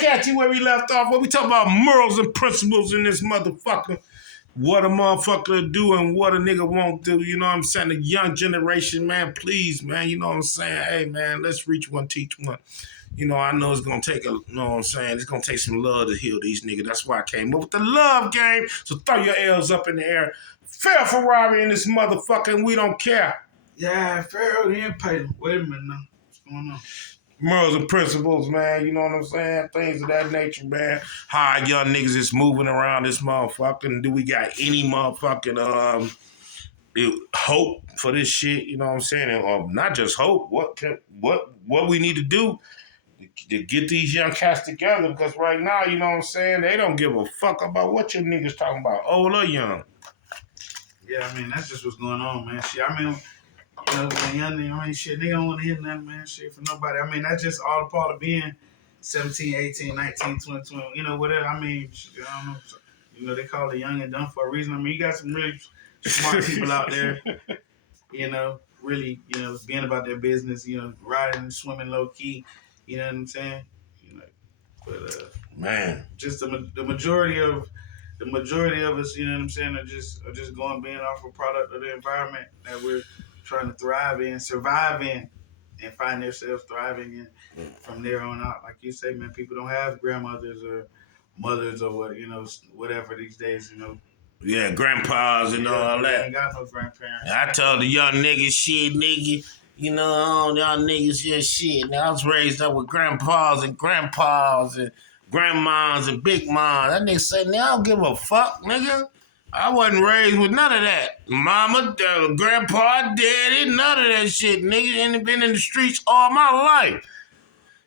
back at you where we left off. Where we talk about morals and principles in this motherfucker. What a motherfucker do and what a nigga won't do. You know what I'm saying? The young generation, man, please, man. You know what I'm saying? Hey, man, let's reach one, teach one. You know, I know it's going to take you know what I'm saying? It's going to take some love to heal these niggas. That's why I came up with the love game. So throw your L's up in the air. FAIRRO FERRARI in this motherfucker, and we don't care. Yeah, FAIRRO didn't pay them. Wait a minute now. What's going on? Morals and principles, man. You know what I'm saying? Things of that nature, man. How young niggas is moving around this motherfucker. And do we got any motherfucking hope for this shit? You know what I'm saying? And, not just hope. What we need to do to get these young cats together? Because right now, you know what I'm saying? They don't give a fuck about what your niggas talking about, old or young. Yeah, I mean, that's just what's going on, man. Shit, I mean, you know, the young nigga, I mean, shit, they don't want to hear nothing, man, shit, from nobody. I mean, that's just all a part of being 17, 18, 19, 20, 20, you know, whatever. I mean, shit, I don't know. You know, they call it young and dumb for a reason. I mean, you got some really smart people out there, you know, really, you know, being about their business, you know, riding and swimming low key, you know what I'm saying? You know, but, man, just the majority of us, you know what I'm saying, are just going being off a product of the environment that we're trying to thrive in, survive in, and find themselves thriving in from there on out. Like you say, man, people don't have grandmothers or mothers or what, you know, whatever these days, you know. Yeah, grandpas and all They that. ain't got no grandparents. I told the young niggas, shit, nigga, you know, y'all niggas just shit. Now, I was raised up with grandpas and grandmas and grandmas and big moms. That nigga said, "Now I don't give a fuck, nigga. I wasn't raised with none of that. Mama, grandpa, daddy, none of that shit, nigga. Ain't been in the streets all my life."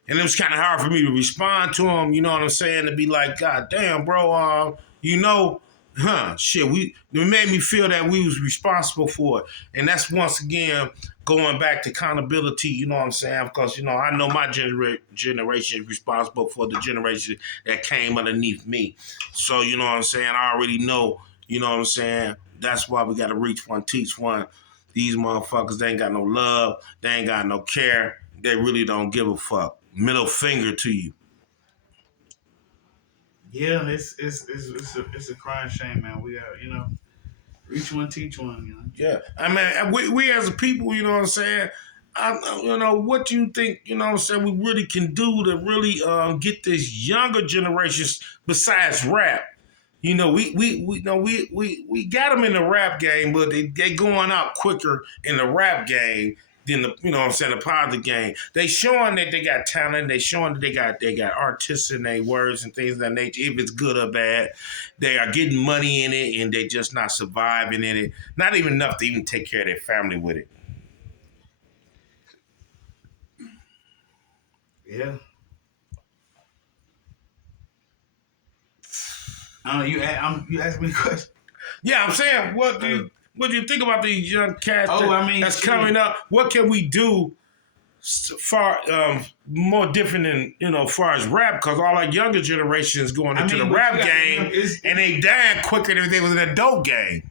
And it was kind of hard for me to respond to him, you know what I'm saying? To be like, God damn, bro, you know, shit, it made me feel that we was responsible for it. And that's once again going back to accountability, you know what I'm saying? Because, you know, I know my generation is responsible for the generation that came underneath me. So, you know what I'm saying? I already know, you know what I'm saying? That's why we got to reach one, teach one. These motherfuckers, they ain't got no love. They ain't got no care. They really don't give a fuck. Middle finger to you. Yeah, it's a crying shame, man. We are, you know, reach one, teach one, you know. Yeah, I mean, we as a people, you know what I'm saying. You know, what do you think? You know what I'm saying. We really can do to really get this younger generations besides rap. You know, we got them in the rap game, but they going out quicker in the rap game than the, you know what I'm saying, the positive game. They showing that they got talent. They showing that they got artists in their words and things of that nature. If it's good or bad, they are getting money in it, and they just not surviving in it. Not even enough to even take care of their family with it. Yeah. I don't know, you asked me a question. Yeah, I'm saying, what do you think about these young cats that's coming up? What can we do far more different than, you know, far as rap? Because all our younger generation is going into the rap game, and they dying quicker than if they was an adult game.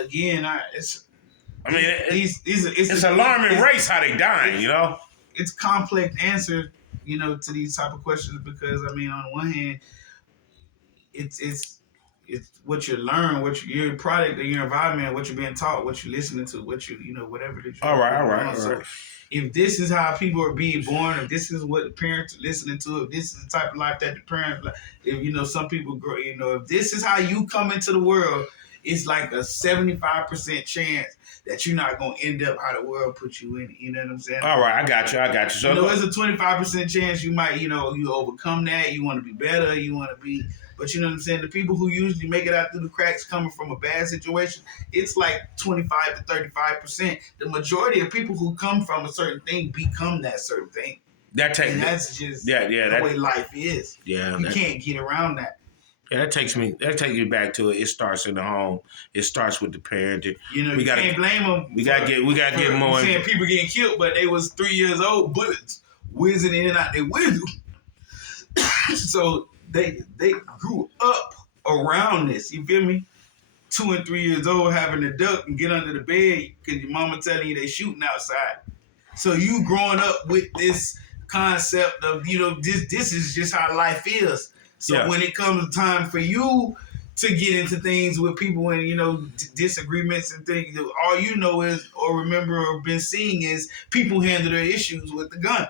Again, it's alarming race how they dying, you know? It's complex answer, you know, to these type of questions because, I mean, on one hand, it's what you learn, your product of your environment, what you're being taught, what you're listening to, what you know, whatever it is. All right. So if this is how people are being born, if this is what the parents are listening to, if this is the type of life that the parents, if, you know, some people grow, you know, if this is how you come into the world, it's like a 75% chance that you're not going to end up how the world put you in. You know what I'm saying? All right, I got you. So, you know, there's a 25% chance you might, you know, you overcome that. You want to be better. You want to be, but you know what I'm saying? The people who usually make it out through the cracks coming from a bad situation, it's like 25 to 35%. The majority of people who come from a certain thing become that certain thing. That's just the way life is. Yeah. You can't get around that. Yeah, that takes me back to it. It starts in the home. It starts with the parent. You know, you can't blame them. We gotta get more. Saying people getting killed, but they was 3 years old, bullets whizzing in and out their window. So they grew up around this. You feel me? 2 and 3 years old, having to duck and get under the bed because your mama telling you they shooting outside. So you growing up with this concept of, this is just how life is. So when it comes time for you to get into things with people and, disagreements and things, all you know is, or remember or been seeing is people handle their issues with the gun.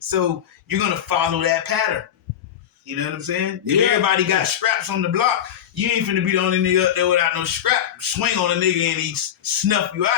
So you're going to follow that pattern. You know what I'm saying? If everybody got scraps on the block, you ain't finna be the only nigga up there without no scrap. Swing on a nigga and he snuff you out.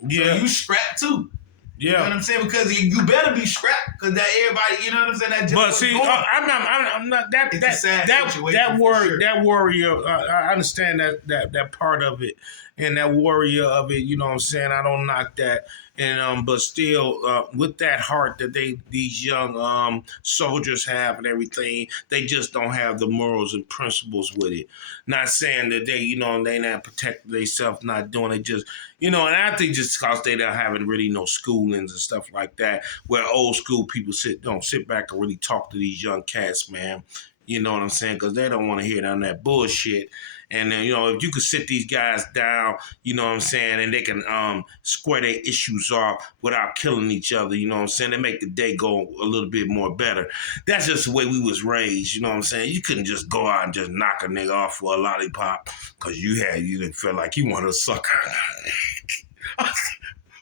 So you scrap too. Yeah. You know what I'm saying? Because you better be scrapped, because that everybody, you know what I'm saying? That just but see, I'm not that it's that warrior. I understand that part of it, and that warrior of it. You know what I'm saying? I don't knock that, and but still, with that heart that these young soldiers have and everything, they just don't have the morals and principles with it. Not saying that they not protecting themselves, not doing it, just. And I think just because they don't having really no schoolings and stuff like that, where old school people don't sit back and really talk to these young cats, man. You know what I'm saying? Because they don't want to hear none of that bullshit. And then, if you could sit these guys down, you know what I'm saying, and they can square their issues off without killing each other, you know what I'm saying, they make the day go a little bit more better. That's just the way we was raised, you know what I'm saying? You couldn't just go out and just knock a nigga off for a lollipop because you didn't feel like you wanted a sucker.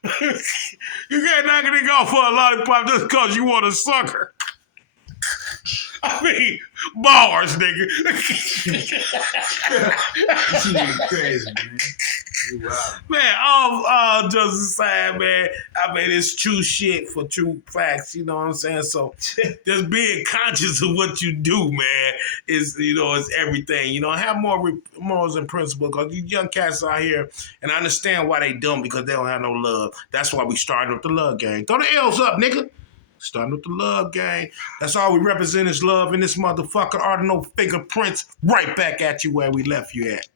You can't knock a nigga off for a lollipop just because you want a sucker. I mean, bars, nigga. She nigga crazy, man. Wow. Man, all just aside, man. I mean, it's true shit for true facts. You know what I'm saying? So, just being conscious of what you do, man, is everything. Have more morals and principles, because these young cats out here, and I understand why they dumb, because they don't have no love. That's why we started with the love gang. Throw the L's up, nigga. Starting with the love gang. That's all we represent is love in this motherfucker. Are no fingerprints. Right back at you where we left you at.